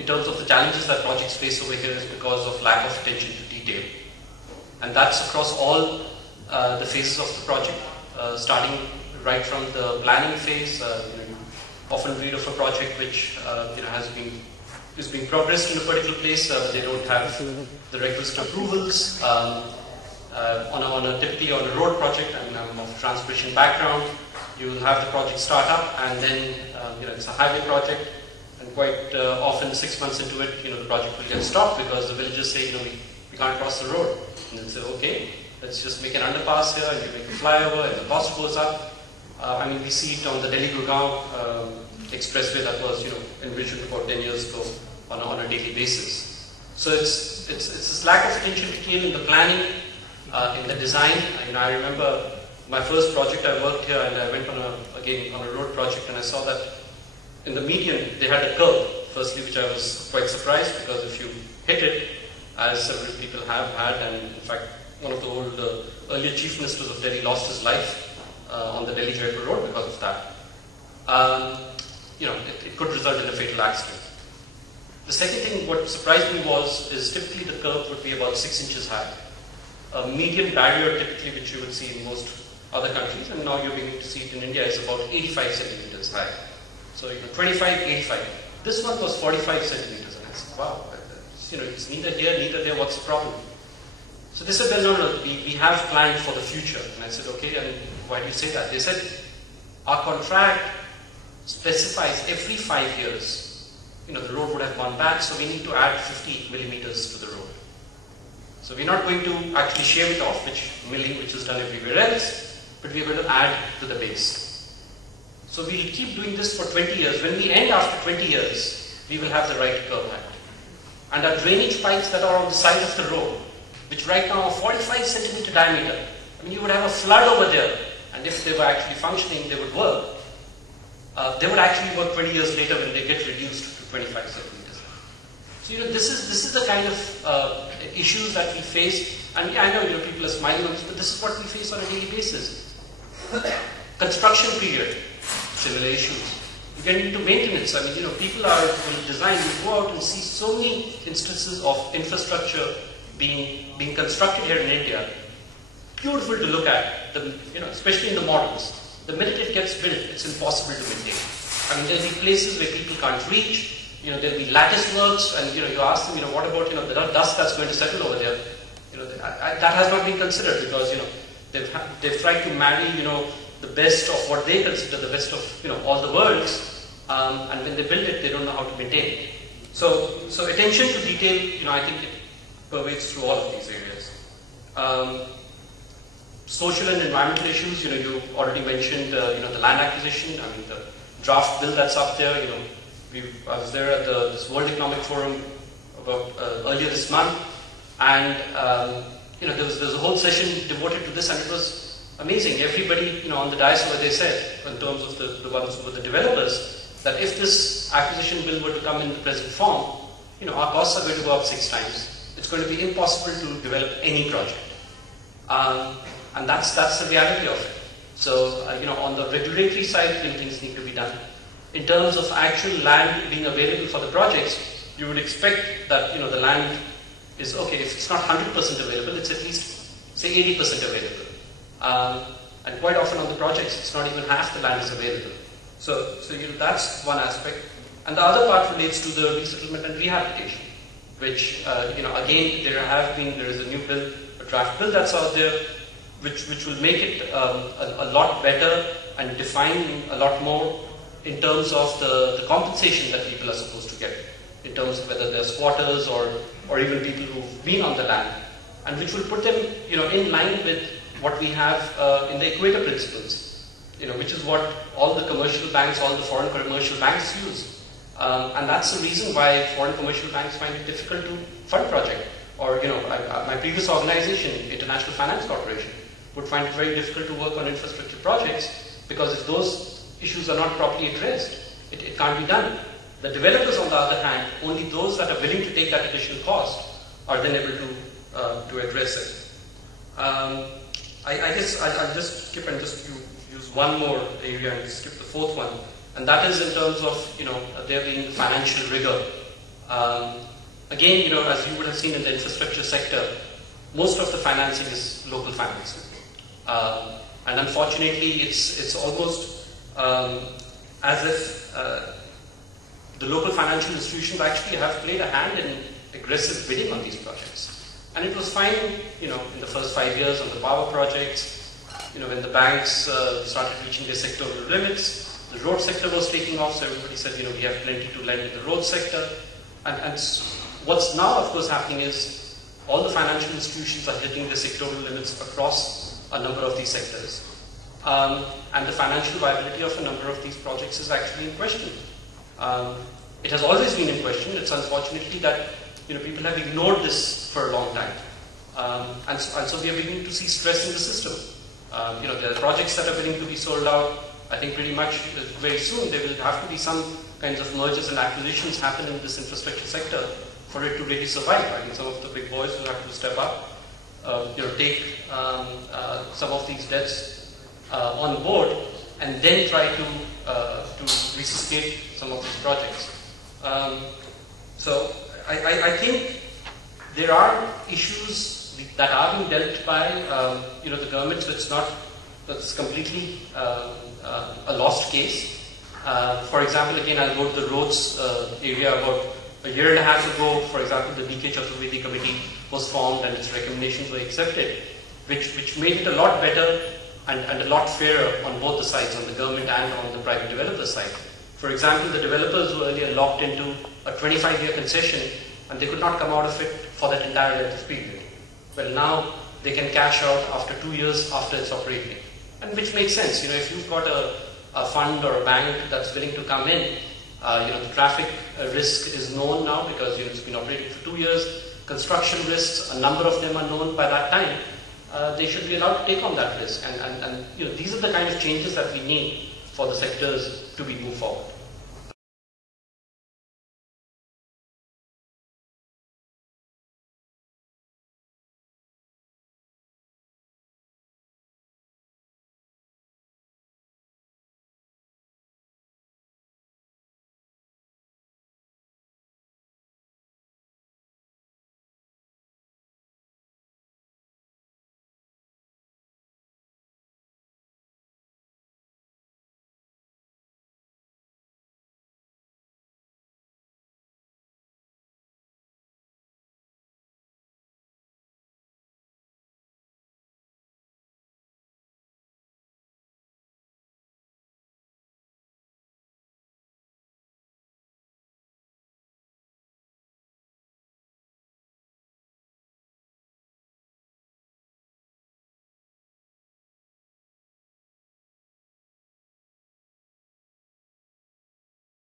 in terms of the challenges that projects face over here is because of lack of attention to detail. And that's across all the phases of the project, starting right from the planning phase. You often read of a project which is being progressed in a particular place, but they don't have the requisite approvals. Typically on a road project, and I'm of a transportation background, you'll have the project start up, and then it's a highway project, and quite often 6 months into it, the project will get stopped because the villagers say, we can't cross the road. And they'll say, okay, let's just make an underpass here, and you make a flyover, and the cost goes up. We see it on the Delhi-Gurgaon expressway that was, envisioned about 10 years ago on a daily basis. So it's this lack of attention to detail in the planning, in the design. I remember my first project I worked here, and I went on a road project, and I saw that in the median they had a curb, firstly, which I was quite surprised, because if you hit it, as several people have had, and in fact one of the earlier chief ministers of Delhi lost his life on the Delhi-Jaipur road because of that. It could result in a fatal accident. The second thing, what surprised me is typically the curb would be about 6 inches high. A median barrier typically, which you would see in most other countries, and now you're beginning to see it in India, is about 85 centimeters high. So 25, 85. This one was 45 centimeters, and I said, wow, it's neither here, neither there, what's the problem? So they said, well, no, we have planned for the future. And I said, okay, and why do you say that? They said, our contract specifies every 5 years, the road would have gone back, so we need to add 50 millimeters to the road. So we're not going to actually shave it off, which is done everywhere else, but we're going to add to the base. So we'll keep doing this for 20 years. When we end after 20 years, we will have the right curb height. And our drainage pipes that are on the side of the road, which right now are 45 centimeter diameter, you would have a flood over there, and if they were actually functioning, they would work. They would actually work 20 years later when they get reduced to 25 centimeters. So this is the kind of issues that we face, and I know people are smiling on this, but this is what we face on a daily basis. Construction period, similar issues. You get into maintenance. People will design. You go out and see so many instances of infrastructure being constructed here in India. Beautiful to look at, especially in the models. The minute it gets built, it's impossible to maintain. There'll be places where people can't reach. There'll be lattice works, and you ask them, what about the dust that's going to settle over there? That has not been considered, because they've tried to marry the best of what they consider the best of all the worlds, and when they build it, they don't know how to maintain it. So attention to detail, I think it pervades through all of these areas. Social and environmental issues, you already mentioned, the land acquisition. The draft bill that's up there. I was there at this World Economic Forum about earlier this month, and there was a whole session devoted to this, and it was amazing. Everybody, on the dais where they said, in terms of the ones who were the developers, that if this acquisition bill were to come in the present form, our costs are going to go up 6 times. It's going to be impossible to develop any project. And that's the reality of it. So, on the regulatory side, things need to be done. In terms of actual land being available for the projects, you would expect that, the land is, okay, if it's not 100% available, it's at least, say, 80% available. And quite often on the projects, it's not even half the land is available. So that's one aspect. And the other part relates to the resettlement and rehabilitation, which, again, there is a new bill, a draft bill that's out there, which will make it a lot better and define a lot more in terms of the compensation that people are supposed to get, in terms of whether they're squatters or even people who've been on the land, and which will put them in line with what we have in the Equator Principles, which is what all the commercial banks, all the foreign commercial banks use. And that's the reason why foreign commercial banks find it difficult to fund projects. Or, my previous organization, International Finance Corporation, would find it very difficult to work on infrastructure projects, because if those issues are not properly addressed, it can't be done. The developers, on the other hand, only those that are willing to take that additional cost are then able to address it. I guess I'll just skip and just use one more area and skip the fourth one, and that is in terms of there being financial rigor. Again, you know, as you would have seen in the infrastructure sector, most of the financing is local financing. And unfortunately, it's almost as if the local financial institutions actually have played a hand in aggressive bidding on these projects. And it was fine, you know, in the first 5 years on the power projects, you know, when the banks started reaching their sectoral limits, the road sector was taking off, so everybody said, you know, we have plenty to lend in the road sector. And what's now, of course, happening is all the financial institutions are hitting the sectoral limits across a number of these sectors. And the financial viability of a number of these projects is actually in question. It has always been in question. It's unfortunately that, you know, people have ignored this for a long time. And so we are beginning to see stress in the system. You know, there are projects that are beginning to be sold out. I think pretty much very soon there will have to be some kinds of mergers and acquisitions happen in this infrastructure sector for it to really survive. I think some of the big boys will have to step up, you know, take some of these debts on board, and then try to resuscitate some of these projects. So I think there are issues that are being dealt by you know, the government, so it's not that's completely a lost case. For example, again, I'll go to the roads area. About a year and a half ago, for example, the D.K. Chaturvedi committee was formed and its recommendations were accepted, which made it a lot better and a lot fairer on both the sides, on the government and on the private developer side. For example, the developers were earlier locked into a 25-year concession and they could not come out of it for that entire length of period. Well, now they can cash out after 2 years after it's operating. And which makes sense. You know, if you've got a fund or a bank that's willing to come in, you know, the traffic risk is known now because, you know, it's been operating for 2 years. Construction risks, a number of them are known by that time. They should be allowed to take on that risk. And you know, these are the kind of changes that we need for the sectors to be moved forward.